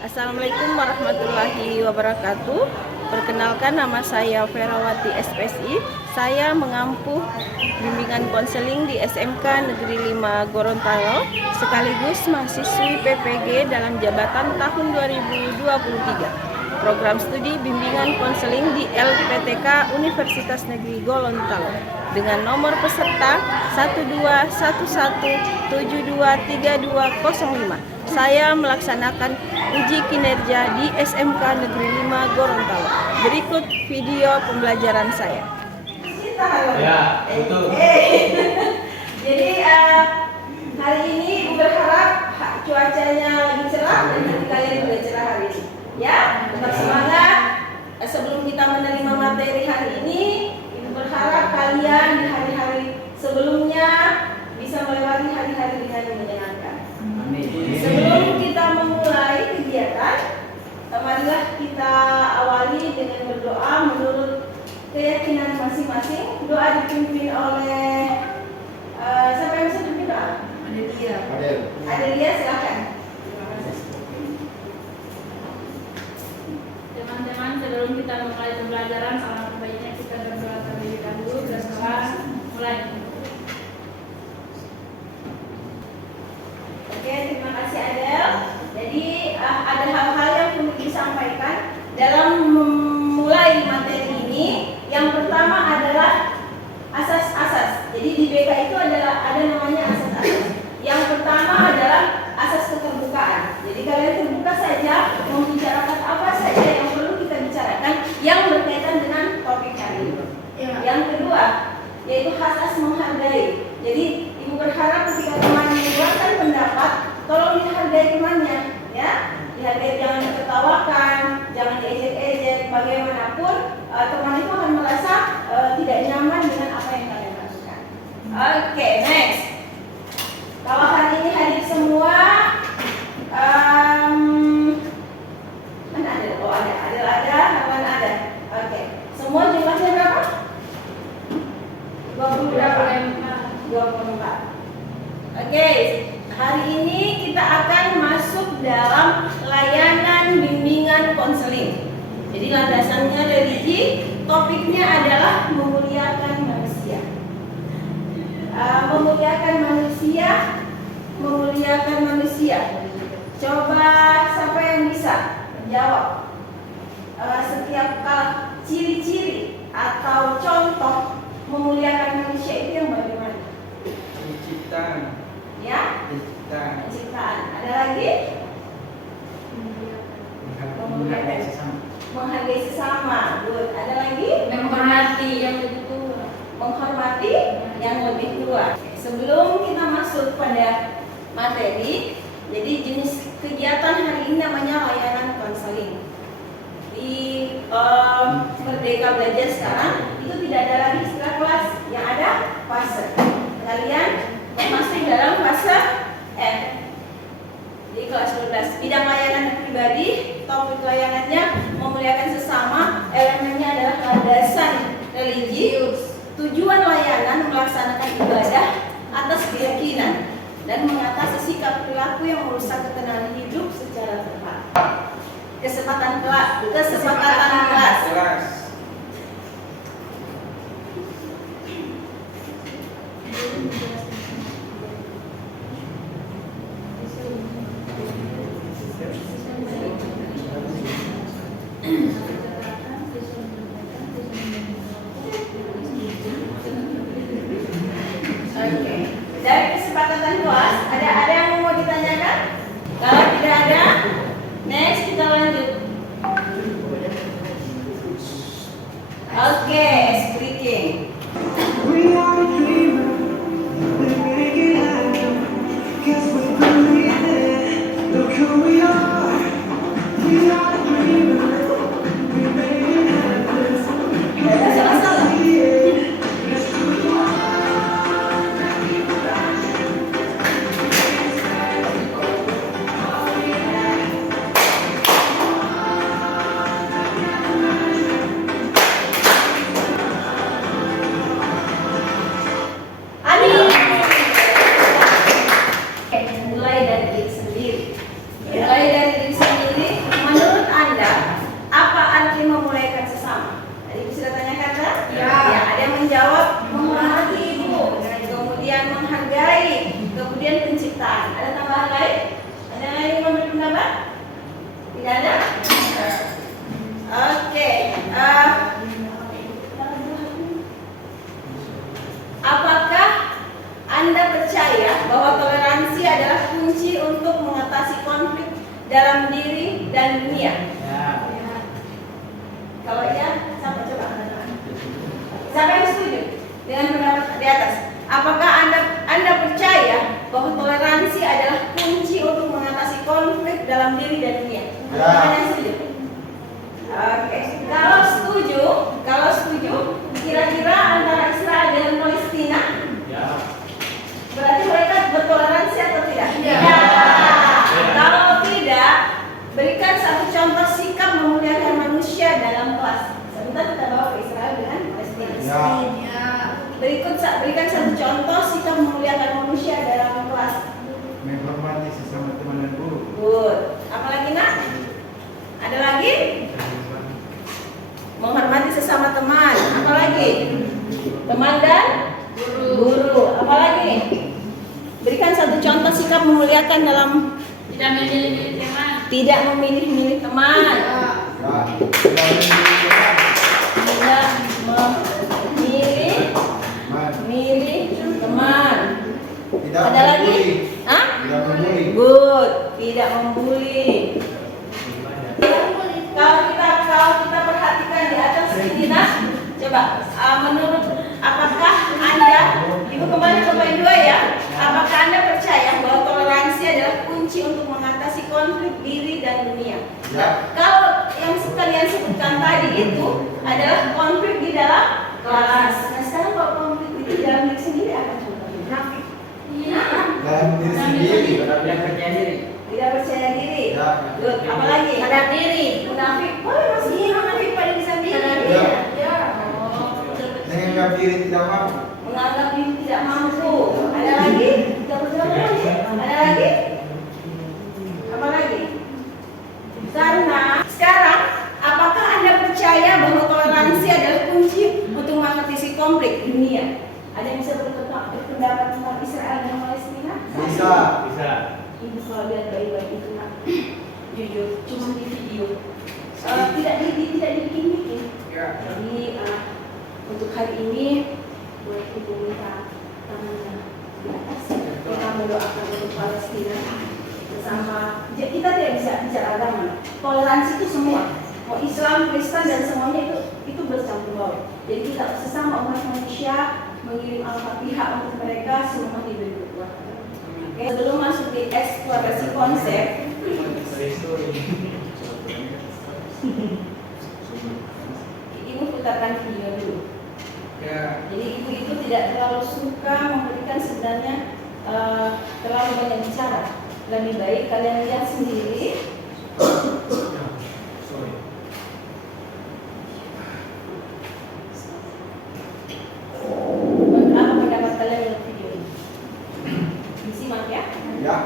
Assalamualaikum warahmatullahi wabarakatuh. Perkenalkan, nama saya Ferawati SPSI. Saya mengampu bimbingan konseling di SMK Negeri 5 Gorontalo sekaligus mahasiswi PPG dalam jabatan tahun 2023. Program studi bimbingan konseling di LPTK Universitas Negeri Gorontalo dengan nomor peserta 1211723205. Saya melaksanakan uji kinerja di SMK Negeri 5 Gorontalo. Berikut video pembelajaran saya. Ya, betul. Jadi hari ini Ibu berharap cuacanya lagi cerah dan hati kalian juga cerah hari ini. Ya, tetap semangat. Sebelum kita menerima materi hari ini, Ibu berharap kalian di hari-hari sebelumnya bisa melewati hari-hari dengan menyenangkan. Sebelum kita memulai kegiatan, marilah kita awali dengan berdoa menurut keyakinan masing-masing. Doa dipimpin oleh siapa yang bisa pimpin doa? Adelia, silakan. Teman-teman, sebelum kita memulai pembelajaran, alangkah baiknya kita berdoa terlebih dahulu. Berdoa, mulai. Oke, terima kasih Adel. Jadi ada hal-hal yang perlu disampaikan dalam memulai materi ini. Yang pertama adalah asas-asas. Jadi di BK itu ada namanya asas-asas. Yang pertama adalah asas keterbukaan. Jadi kalian terbuka saja membicarakan apa saja yang perlu kita bicarakan yang berkaitan dengan topik hari ini. Yang kedua yaitu asas menghargai. Jadi Ibu berharap ketika teman mengeluarkan pendapat, tolong dihargai temannya, ya. Dihargai, jangan ditertawakan, jangan diejek-ejek. Bagaimanapun teman itu akan merasa tidak nyaman dengan apa yang kalian lakukan. Oke, next. Kalau hari ini hadir semua, mana ada? Oh ada, Harwan ada. Oke, semua jumlahnya berapa? 24. Oke, hari ini kita akan masuk dalam layanan bimbingan konseling. Jadi landasannya religi, topiknya adalah memuliakan manusia. Memuliakan manusia. Coba siapa yang bisa menjawab? Setiap ciri-ciri atau contoh memuliakan manusia itu yang bagaimana? Penciptaan. Ya? Penciptaan. Ada lagi? Menghargai sesama. Good. Ada lagi? Menghormati yang lebih tua. Menghormati yang lebih tua. Sebelum kita masuk pada materi, jadi jenis kegiatan hari ini namanya layanan konseling. Di Merdeka Belajar sekarang itu tidak ada lagi istilah kelas, yang ada fase. Kalian masuk dalam fase F. Di kelas 12 bidang layanan pribadi, topik layanannya memuliakan sesama, elemennya adalah landasan religius. Tujuan layanan melaksanakan ibadah atas keyakinan dan mengatasi sikap perilaku yang merusak ketenangan hidup secara tepat. Kesempatan kelas. Oke. Dari kesepakatan kelas, ada yang mau ditanyakan? Kalau tidak ada, next kita lanjut. Oke, speaking. We are a dreamer, we make it happen, 'cause we believe it. Look who we are a dreamer, we make it happen. Salah. Let's do it all. Mulai dari diri sendiri. Ada? Tidak ada? Oke. Apakah Anda percaya bahwa toleransi adalah kunci untuk mengatasi konflik dalam diri dan dunia? Kalau iya, siapa coba angkat tangan? Siapa yang setuju dengan pendapat di atas? Apakah Anda percaya bahwa toleransi adalah kunci untuk mengatasi konflik dalam diri dan dunia? Apakah Anda setuju? Oke. Kalau setuju, kira-kira antara Israel dengan Palestina? Berarti mereka bertoleransi atau tidak? Kalau tidak, berikan satu contoh sikap memuliakan manusia dalam kelas. Sebentar kita bawa ke Israel dengan Palestina. Berikan satu contoh sikap memuliakan manusia dalam kelas. Menghormati sesama teman dan guru. Good. Apalagi nak? Ada lagi? Menghormati sesama teman. Apalagi? Teman dan guru. Apalagi? Berikan satu contoh sikap memuliakan dalam Tidak memilih teman. tidak memilih-milih teman. Tidak memilih teman. Tidak Ada lagi? membuli. Hah? Tidak membuli. Good. Tidak membuli. Kalau kita perhatikan di atas ini, nah, coba menurut apakah Anda, Ibu kembali ke poin 2 ya, apakah Anda percaya bahwa toleransi adalah kunci untuk mengatasi konflik diri dan dunia? Ya. Kalau yang kalian sebutkan tadi itu adalah konflik di dalam kelas. Nah sekarang kalau konflik di dalam diri sendiri apa contohnya? Dan diri sendiri. Tidak percaya diri. Ya. Good. Apalagi? Sadar diri. Munafik. Oh masih munafik pada diri sendiri. Ya. Menganggap diri tidak mampu. Menganggap diri tidak mampu. Ada lagi? Tidak percaya lagi? Ada lagi? Apa lagi? Karena sekarang, apakah Anda percaya bahwa toleransi adalah kunci untuk mengatasi konflik dunia? Ada yang bisa berpendapat tentang Israel dan Palestina? Bisa. Ibu kalau lihat bayi-bayi itu nak, jujur, cuma di video, tidak dibikin-bikin. Jadi untuk hari ini, buat ibu minta tangannya di atas. Kita mendoakan untuk Palestina bersama. Kita tidak bisa bicara agama. Toleransi itu semua. Mau Islam, Kristen dan semuanya itu bercampur baur. Jadi kita sesama umat manusia mengirim Al-Fatihah untuk mereka semua diberi kekuatan. Oke. Sebelum masuk di eksplorasi konsep, Ibu putarkan video dulu. Ya. Jadi ibu itu tidak terlalu suka memberikan sebenarnya terlalu banyak bicara. Lebih baik kalian lihat sendiri. Apa pendapat kalian dengan video ini? Disimak ya. Ya.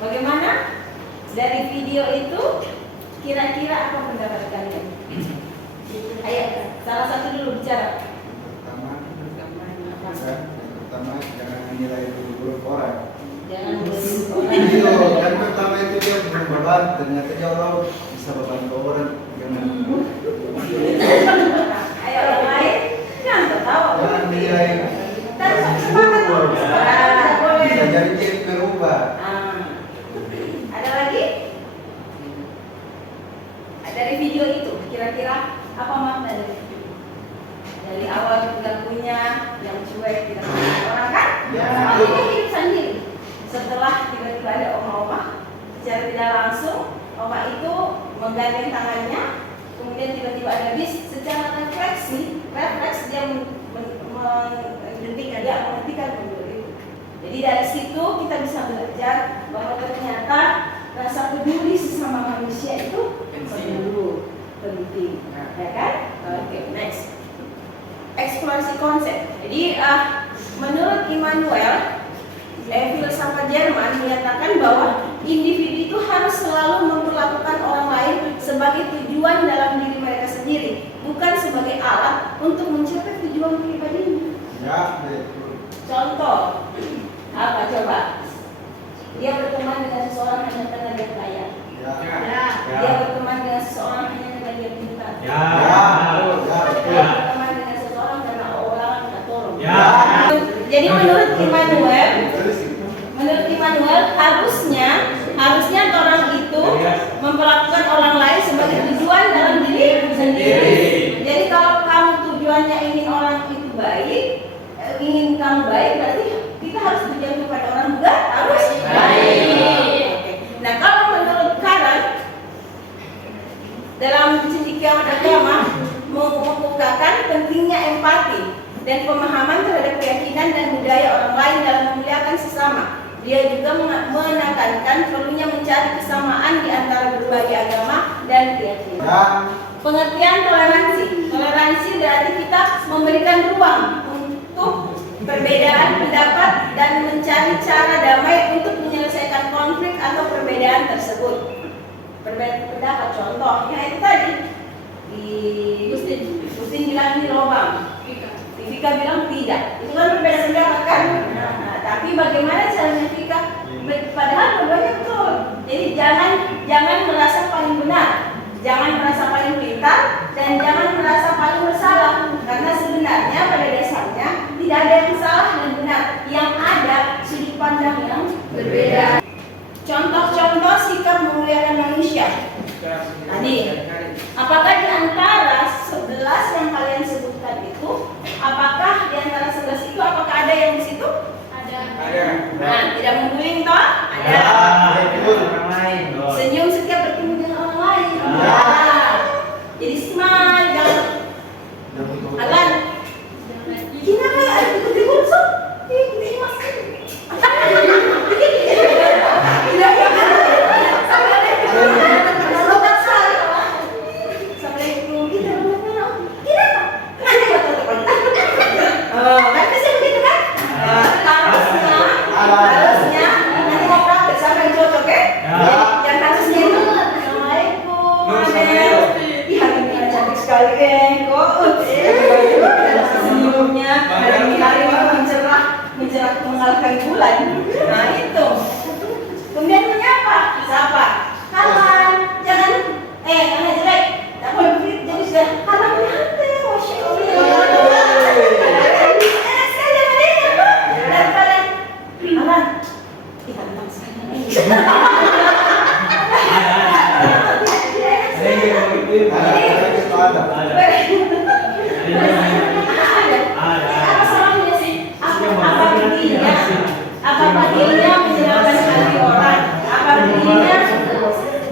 Bagaimana? Dari video itu kira-kira apa pendapat kalian? Ayo, salah satu dulu bicara. Pertama jangan menilai buruk orang. Jangan beri Iya, orang. kan pertama itu dia beban, ternyata dia orang bisa beban ke orang. Jangan. Ayo orang lain, jangan tertawa. Jangan menilai. Dan semangat dong. Tidak boleh. Bisa jadi dia berubah. Ada lagi? Dari video itu, kira-kira apa makna dari video? Dari awal perilakunya yang cuek, tidak mengenal orang kan? Ya. Akhirnya hidup sendiri. Setelah tiba-tiba ada oma-oma, secara tidak langsung, oma itu menggandeng tangannya, kemudian tiba-tiba ada bis, secara refleks dia menghentikan pemuda itu. Jadi dari situ kita bisa belajar bahwa ternyata rasa peduli sesama manusia itu penting, ya kan? Oke, next. Eksplorasi konsep. Jadi menurut Immanuel, filsafat Jerman menyatakan bahwa individu itu harus selalu memperlakukan orang lain sebagai tujuan dalam diri mereka sendiri, bukan sebagai alat untuk mencapai tujuan pribadinya. Ya, betul. Contoh, apa coba? Dia berteman dengan seseorang hanya karena dia kaya. Ya. Dia berteman dengan seseorang hanya karena dia pintar. Ya. Dia berteman dengan seseorang karena orang minta tolong. Ya. Jadi menurut Immanuel harusnya orang itu memperlakukan orang lain sebagai tujuan dalam diri sendiri. Jadi kalau kamu tujuannya ingin orang itu baik, ingin kamu baik, berarti kita harus tujuan kepada orang juga harus baik. Nah, kalau menurut Karen dalam cendekiawan agama mengukakan pentingnya empati dan pemahaman terhadap keyakinan dan budaya orang lain dalam memuliakan sesama. Dia juga menekankan perlunya mencari kesamaan di antara berbagai agama dan keyakinan. Pengertian toleransi. Toleransi berarti kita memberikan ruang untuk perbedaan pendapat dan mencari cara damai untuk menyelesaikan konflik atau perbedaan tersebut. Perbedaan pendapat, contohnya itu tadi di Gustin bilang ini lobang, Vika bilang tidak. Itu kan perbedaan pendapat kan? Nah, tapi bagaimana caranya Vika? Padahal keduanya betul. Jadi jangan merasa paling benar, jangan merasa paling pintar, dan jangan merasa paling bersalah. Karena sebenarnya pada dasarnya tidak ada yang salah dan benar. Yang ada sudut pandang yang berbeda. Contoh-contoh sikap memuliakan manusia. Tadi, apakah di antara 11 yang kalian sebutkan itu, apakah di antara 11 itu apakah ada yang di situ? Ada. Nah, tidak membullying toh? Ada. Senyum setiap bertemu dengan orang lain. Ada. Jadi smile, jangan Alan. Kenapa ada tidur sok? Ini masih. Harusnya nanti mau praktek sampai cocok ya. Yang harusnya itu Assalamualaikum. Ih, hari ini cantik sekali kok. Senyumnya hari mencerah mengalahkan bulan. Nah itu. Kemudian menyapa, sapa. Kawan, jangan jelek. Tak boleh begitu. Jadi sudah kawan berhati, masya Allah. Enak sekali adanya kok. Daripada Alan, ih ganteng sekali. Apa salahnya sih? Apa baginya menjelaskan hati orang?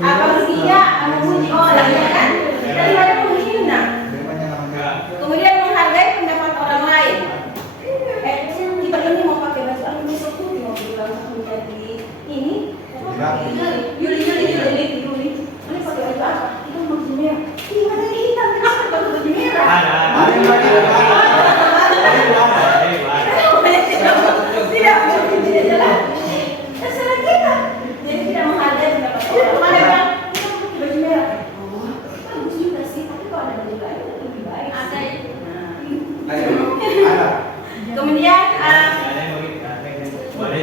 Apa baginya memuji orang, ya kan? Daripada menghina. Kemudian menghargai pendapat orang lain. Kita ini mau pakai baju apa besok tuh mau bilang menjadi ini. Yuli. Ini pakai baju apa? Kita mau baju merah. Ih, ada hitam kenapa pakai baju merah? Tidak jelas. Terserah kita. Jadi tidak menghargai pendapat orang. Mana yang kita pakai baju merah? Oh, bagus juga sih. Tapi kalau ada baju lain lebih baik. Ada. Kemudian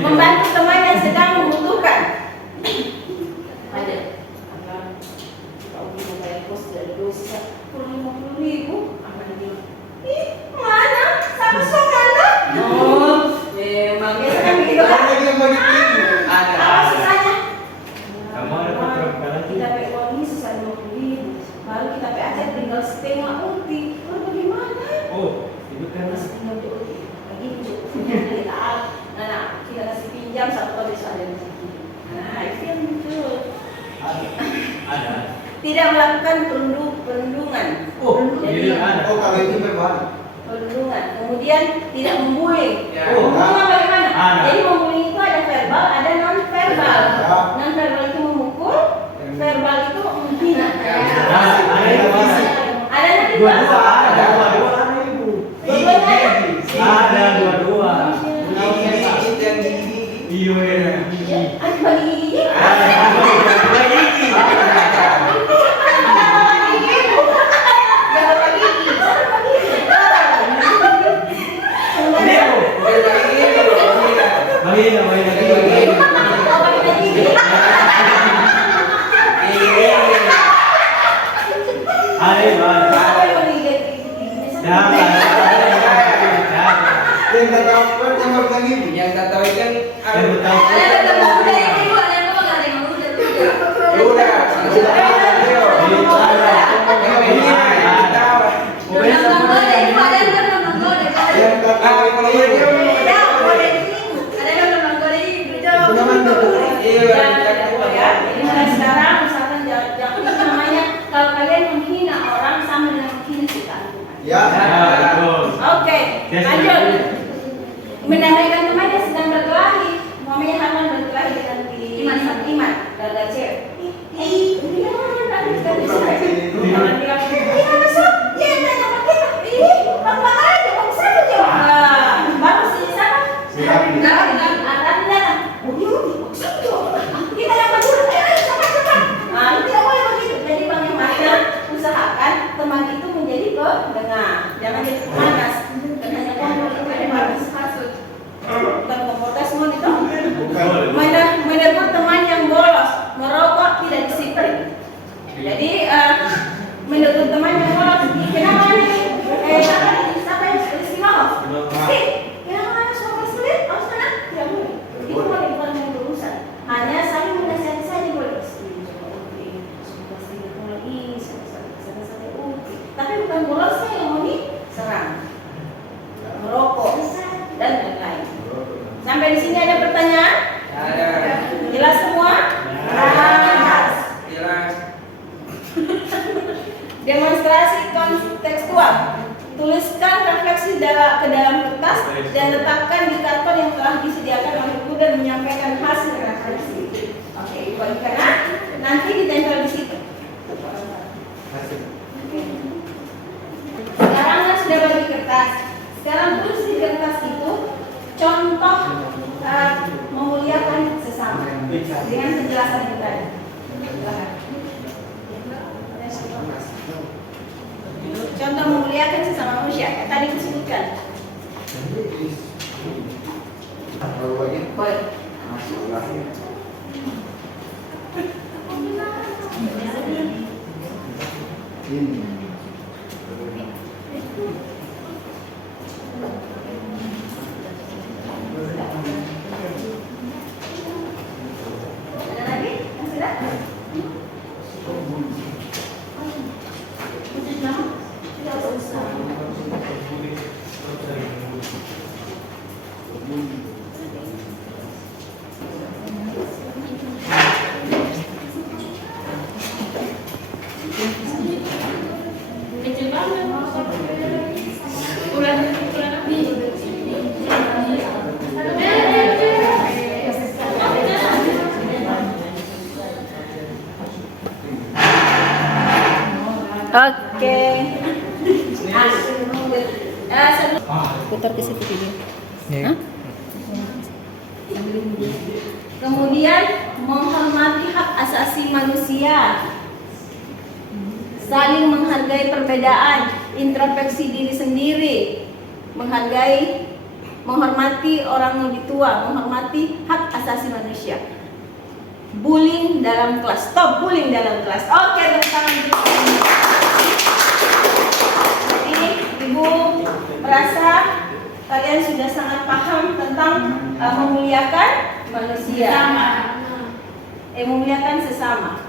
membantu teman yang sedang membutuhkan. Ada. Kalau mau bayar kos dari dosa, kurang 50.000. Apa dia? Ih, mana? Sama mana? Oh, memang biasa kan begitu kan? Apa susahnya? Kita pakai uang ini susah 50.000. Baru kita pakai aja tinggal setengah ulti. Lalu bagaimana? Masih tinggal di ulti. Lagi cukup. Nah, kita kasih pinjam satu kali ada yang sakit. Nah, itu yang betul. Tidak melakukan perundungan. Jadi, Kalau itu berbalik. perundungan. Kemudian tidak membuli. Oh, Membuli bagaimana? ada. Jadi membuli itu ada verbal, ada non verbal. Ya. Non verbal itu memukul, verbal itu menghina. Ada nanti Ada dua-dua. Yang gigi. Aku bagi gigi. Yang tak tahu kan sekarang misalkan jangan namanya kalau kalian menghina orang sama dengan menghina ciptaan Tuhan. ya. Oke, lanjut. Mendamaikan teman yang sedang berkelahi. Muhammadnya Haman berkelahi dengan iman. Gagal cewek. Usahakan teman itu menjadi pendengar, jangan jadi pemanas. Dan hanya bukan komportas semua itu. Menegur teman yang bolos, merokok tidak disiplin. Jadi menegur teman yang bolos, kenapa nih? Siapa yang istimewa? Kenapa harus ngomong sulit? Harus mana? Tidak boleh. Itu bukan yang berurusan. Hanya saling menasihati saja boleh. Tapi bukan bolosnya yang mau diserang, merokok dan lain-lain. Sampai di sini ada pertanyaan? Ada. Jelas semua? Jelas. Demonstrasi kontekstual. Tuliskan refleksi ke dalam kertas dan letakkan di karton yang telah disediakan oleh guru dan menyampaikan hasil refleksi. Oke, bagikan nanti ditempel di situ. Sekarang kan sudah bagi kertas. Sekarang tulis di kertas itu contoh memuliakan sesama dengan penjelasan yang tadi. Contoh memuliakan sesama manusia tadi disebutkan. Boleh. Ini. Ada lagi? Yang sudah? Tidak usah. Kecil banget. Ukuran Oke. Putar ke situ video. Hah? Kemudian menghormati hak asasi manusia, saling menghargai perbedaan, introspeksi diri sendiri, menghormati orang lebih tua, menghormati hak asasi manusia. Bullying dalam kelas, stop bullying dalam kelas. Oke, tepuk tangan dulu. Jadi Ibu merasa kalian sudah sangat paham tentang memuliakan manusia, memuliakan sesama.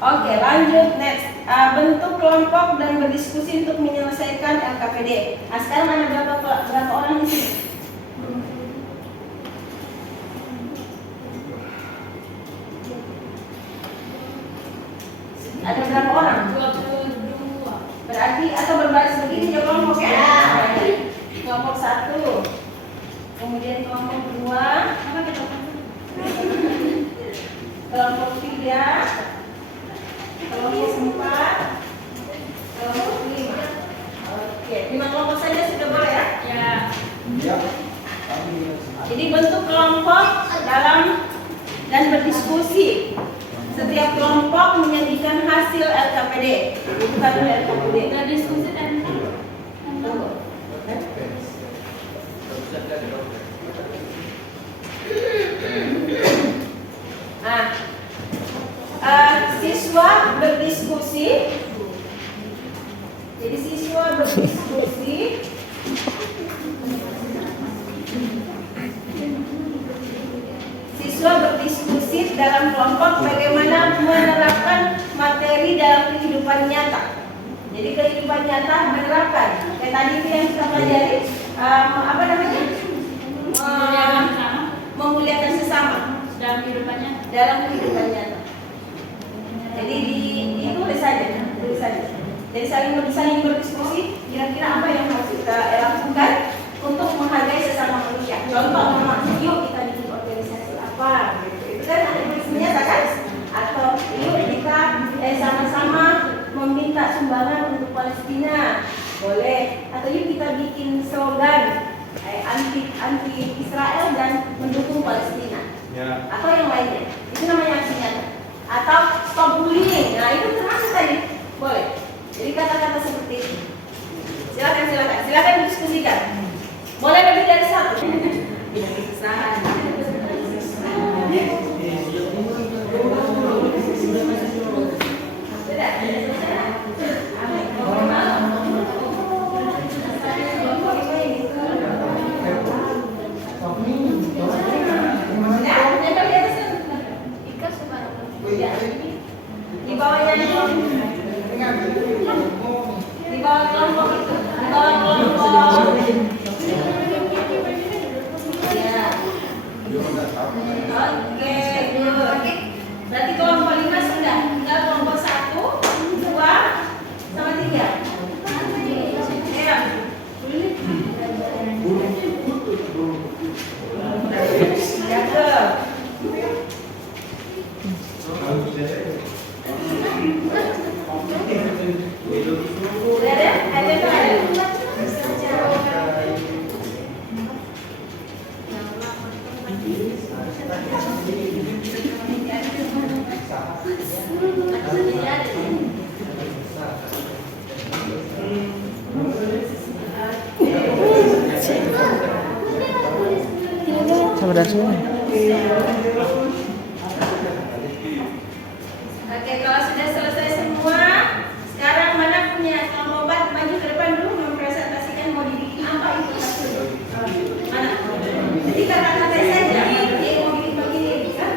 Oke, lanjut next. Bentuk kelompok dan berdiskusi untuk menyelesaikan LKPD. Nah, sekarang ada berapa orang di sini? Ada berapa orang? 22. Berarti atau berbaris begini ya kelompok ya? Kelompok 1, kemudian kelompok 2, kelompok 3, kelompok 4, kelompok 5. Oke, 5 kelompok saja sudah boleh ya? Ya. Ya. Jadi bentuk kelompok dalam berdiskusi. Setiap kelompok menyajikan hasil LKPD. Bukan LKPD. Udah diskusi dan Siswa berdiskusi. Jadi siswa berdiskusi. Siswa berdiskusi dalam kelompok bagaimana menerapkan materi dalam kehidupan nyata. Jadi kehidupan nyata menerapkan. Kayak tadi itu yang kita pelajari, apa namanya? Memuliakan sesama dalam kehidupannya. dalam kehidupan nyata. Jadi ditulis saja, tulis saja. Jadi saling berdiskusi. Kira-kira apa yang harus kita lakukan untuk menghargai sesama manusia. Contoh, yuk kita bikin organisasi apa? Itu kan ada tulisnya kan? Atau yuk kita sama-sama meminta sumbangan untuk Palestina, boleh. Atau yuk kita bikin slogan anti Israel dan mendukung Palestina. Ya. Atau yang lainnya. Itu namanya aksi nyata. Atau stop bullying. Nah itu termasuk tadi, boleh. Jadi kata-kata seperti itu. Silakan diskusikan. Boleh lebih dari satu. Tidak kesusahan. Di bawahnya di bawah kelompok itu, di bawah kelompok. Ya. Oke, good. Berarti kelompok 5 sudah. Tinggal kelompok 1, 2, sama 3. Ya. Cakep. Udah ada? Ada tuh ada. Sabar sini. Oke, kalau sudah selesai semua, sekarang mana punya kelompok 4 maju ke depan dulu mempresentasikan mau dibikin apa itu hasilnya. Mana? Jadi kata-kata saja. Dia mau bikin begini, kan?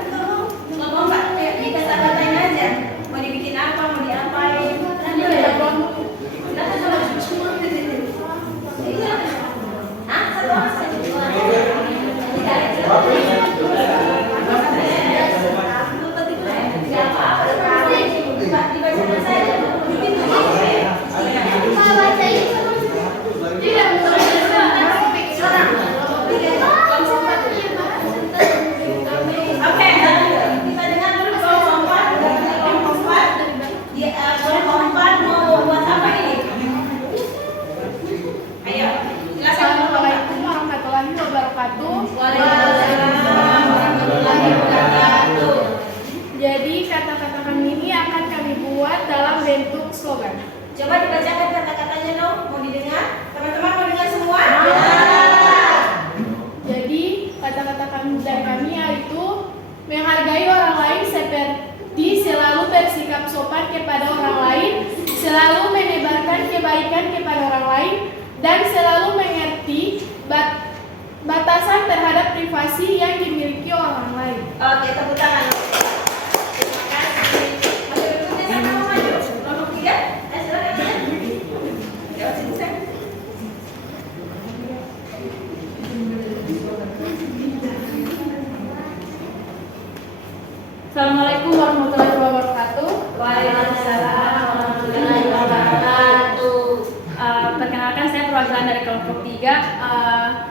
Kelompok 4, dikata-katain aja. Mau dibikin apa, mau diapain? Nanti ada kelompok. Silakan sama. Hah? Satu orang saja. Assalamualaikum warahmatullahi wabarakatuh. Waalaikumsalam warahmatullahi wabarakatuh. Jadi kata-kata kami ini akan kami buat dalam bentuk slogan. Coba dibacakan kata-katanya dong, mau didengar? Teman-teman mau dengar semua? Jadi kata-kata kami dari kami yaitu menghargai orang lain seperti selalu bersikap sopan kepada orang lain, selalu menebarkan kebaikan kepada orang lain, dan selalu mengerti batasan terhadap privasi yang dimiliki orang lain. Oke, tepuk tangan. Terima kasih. Masih berikutnya sama maju. Kelompok 3. Silakan ya. Lewat sini saya. Assalamualaikum warahmatullahi wabarakatuh. Waalaikumsalam warahmatullahi wabarakatuh. Perkenalkan saya perwakilan dari kelompok 3.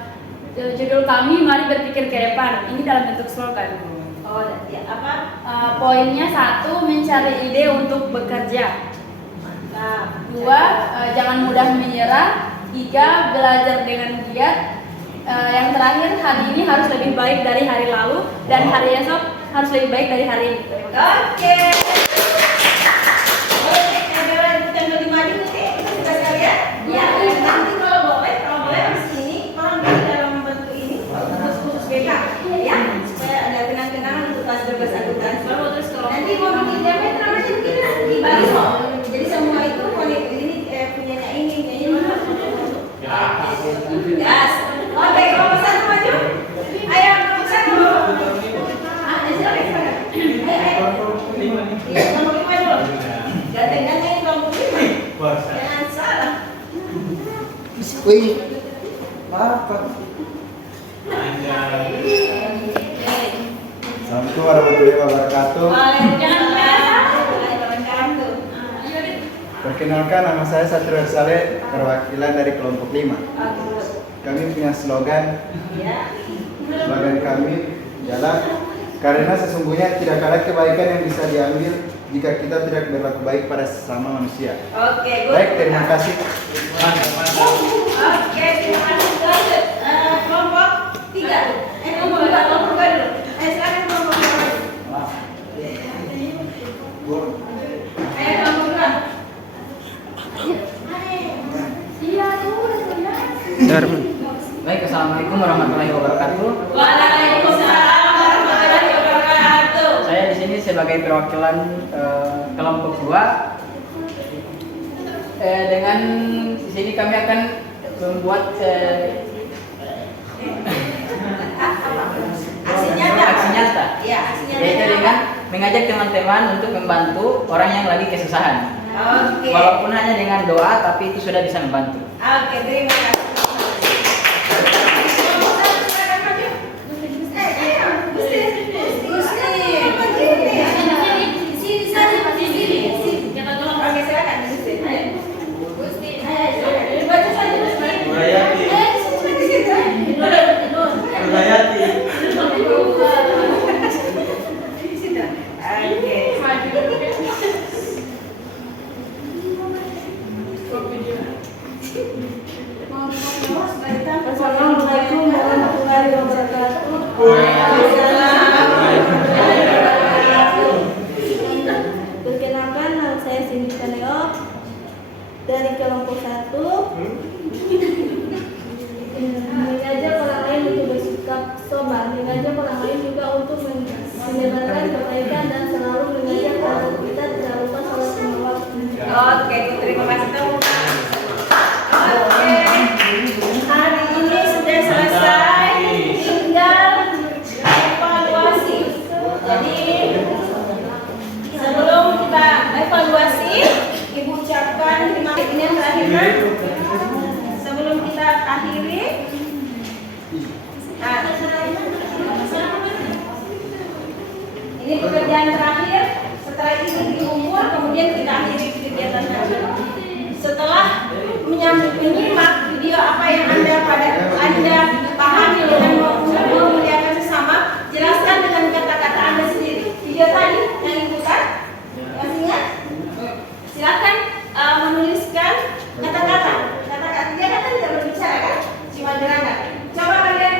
Judul kami mari berpikir ke depan. Ini dalam bentuk slogan. Oh, ya apa? Poinnya 1, mencari ide untuk bekerja. Mantap. 2, jangan mudah menyerah. 3, belajar dengan giat. Yang terakhir, hari ini harus lebih baik dari hari lalu dan hari esok harus lebih baik dari hari ini. Oke. Oke, ada lanjutan lebih maju nanti tugas kalian. Ya, nanti kalau boleh habis ini tolong beri dalam bentuk ini khusus BK, ya, supaya ada kenang-kenangan untuk kelas 12 akuntansi. Nanti mau bikin diameter macam begini dibagi kok. Jadi semua itu ini punyanya ini mana? Gas. Oke, kelompok 1 maju. Ayo kelompok 1. Silakan. Ayo. Iya, kelompok 5 dulu. Ganteng-ganteng kelompok 5. Jangan salah. Wih, apa? Assalamualaikum warahmatullahi wabarakatuh. Perkenalkan, nama saya Satrio Saleh, perwakilan dari kelompok 5. Kami punya slogan kami ialah karena sesungguhnya tidak ada kebaikan yang bisa diambil jika kita tidak berlaku baik pada sesama manusia. Oke, Baik, terima kasih. Oke, terima kasih. Lanjut. Kelompok 3. Kelompok 2 dulu. Silakan kelompok 2. Ayo kelompok 2. Baik, assalamualaikum warahmatullahi wabarakatuh. Waalaikumsalam warahmatullahi wabarakatuh. Saya di sini sebagai perwakilan kelompok 2. Dengan di sini kami akan membuat aksi nyata. Ya, aksi nyata. Yaitu dengan mengajak teman-teman untuk membantu orang yang lagi kesusahan. Oke. Walaupun hanya dengan doa, tapi itu sudah bisa membantu. Oke, terima kasih. Assalamualaikum warahmatullahi wabarakatuh. Perkenalkan, nama saya Cindy Kaneo dari kelompok 1. Mengajak orang lain untuk bersikap sopan, mengajak orang lain juga untuk menyebarkan kebaikan dan selalu mengajak agar kita tidak lupa salat lima waktu. Oke, terima kasih teman-teman. Oke, hari ini sudah selesai, tinggal evaluasi. Jadi sebelum kita evaluasi, Ibu ucapkan terima kasih. Ini yang terakhir kan? Sebelum kita akhiri, nah, ini pekerjaan terakhir. Setelah ini diumur, kemudian kita akhiri kegiatan tadi. Setelah menyimak video apa yang Anda pahami dengan memuliakan sesama, jelaskan dengan kata-kata Anda sendiri. Video tadi yang Ibu kan? Masih ingat? Silakan menuliskan kata-kata. Dia kan tidak berbicara kan? Cuma gerakan. Coba kalian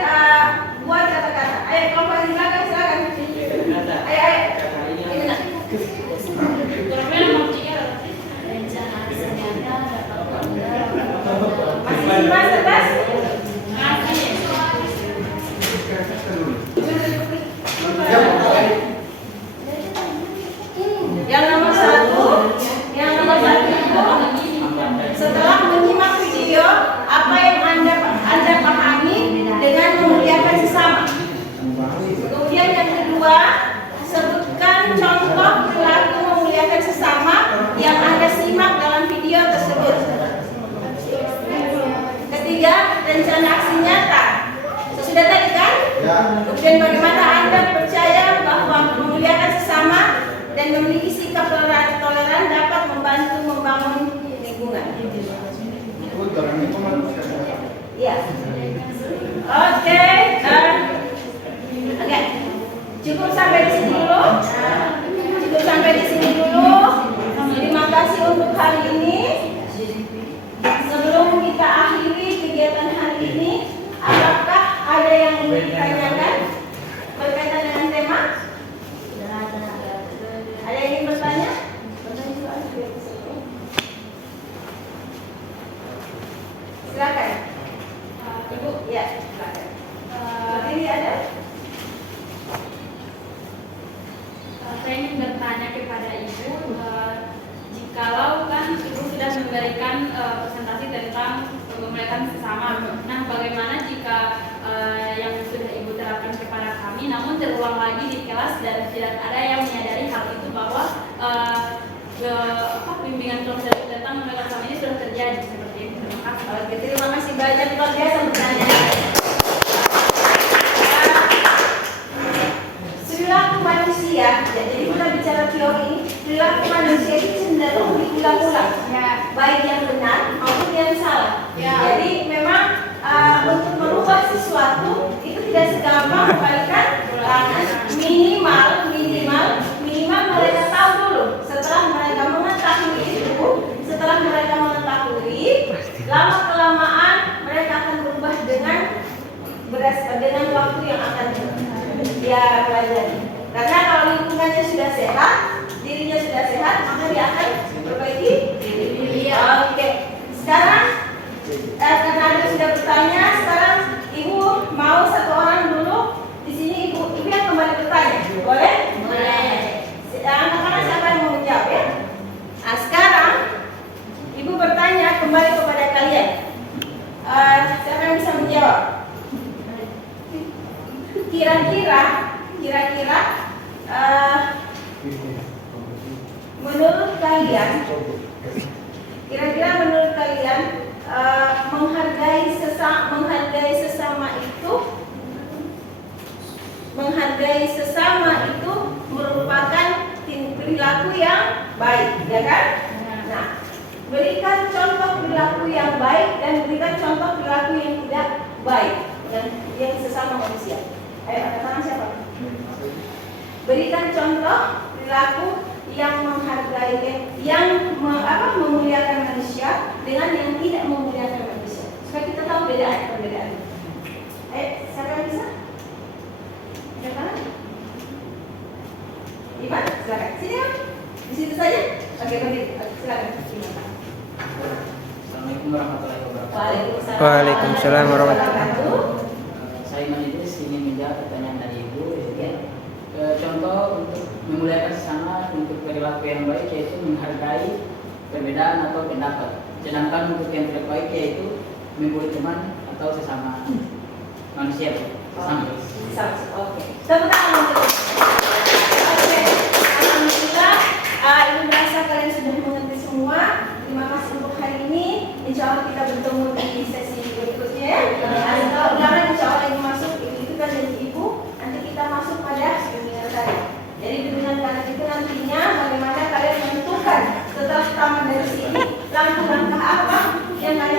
buat kata-kata. Ayo kelompok di belakang silakan. Ayo. Ini nak. Masih mas terbas? Yang nomor satu itu setelah menyimak video apa yang anda pahami dengan memuliakan sesama. Kemudian yang kedua, sebutkan contoh perilaku memuliakan sesama yang anda simak dalam video tersebut. Ketiga, rencana aksi nyata. Sudah tadi kan? Ya. Kemudian bagaimana anda percaya bahwa memuliakan sesama dan memiliki sikap toleran dapat membantu membangun lingkungan. Ya. Oke. Oke. Cukup sampai di sini dulu. Terima kasih untuk hari ini. Sebelum kita akhiri kegiatan hari ini, apakah ada yang ingin ditanyakan berkaitan dengan tema? saya ingin bertanya kepada Ibu, jikalau kan Ibu sudah memberikan presentasi tentang memuliakan sesama. Nah, bagaimana jika yang sudah Ibu terapkan kepada kami, namun terulang lagi di kelas dan tidak ada yang menyadari hal itu bahwa bimbingan kelas tentang memuliakan sesama ini sudah terjadi seperti itu. Terima kasih. Oke, terima kasih banyak, luar biasa pertanyaannya. Perilaku manusia, jadi kita bicara teori, perilaku manusia itu cenderung diulang-ulang, ya, baik yang benar maupun yang salah. Ya. Jadi memang untuk merubah sesuatu itu tidak segampang membalikan minimal mereka tahu dulu. Setelah mereka mengetahui itu, lama kelamaan mereka akan berubah dengan waktu yang akan dia pelajari. Karena kalau lingkungannya sudah sehat, dirinya sudah sehat, maka dia akan perbaiki diri. Oke. Sekarang karena Anda sudah bertanya, sekarang Ibu mau satu orang dulu di sini, ibu yang kembali bertanya. Boleh? Boleh. Anak-anak siapa yang mau menjawab ya? Nah, sekarang Ibu bertanya kembali kepada kalian. Siapa yang bisa menjawab? Kira-kira menurut kalian menghargai sesama itu merupakan perilaku yang baik, ya kan? Nah, berikan contoh perilaku yang baik dan berikan contoh perilaku yang tidak baik yang sesama manusia. Ayo, ada tangan siapa? Berikan contoh perilaku yang menghargai, memuliakan manusia dengan yang tidak memuliakan manusia. Supaya kita tahu perbedaan. Ayo, siapa yang bisa? Siapa? Iman, silakan. Sini, Mas. Di situ saja. Oke, berdiri. Silakan. Assalamualaikum warahmatullahi wabarakatuh. Waalaikumsalam warahmatullahi wabarakatuh. Saya Iman Idris ingin menjawab pertanyaan dari Ibu. Contoh untuk memuliakan sesama untuk perilaku yang baik yaitu menghargai perbedaan atau pendapat. Sedangkan untuk yang tidak baik yaitu membuli teman atau sesama manusia. Oke. Tepuk tangan untuk. Oke. Alhamdulillah, Ibu merasa kalian sudah mengerti semua. Terima kasih untuk hari ini. Insya Allah kita bertemu di sesi berikutnya ya. Kalau jangan insya Allah ini masuk, itu kan dari Ibu. Nanti kita masuk pada bimbingan tadi. Jadi bimbingan kalian itu nantinya bagaimana kalian menentukan setelah tamat dari sini langkah-langkah apa yang kalian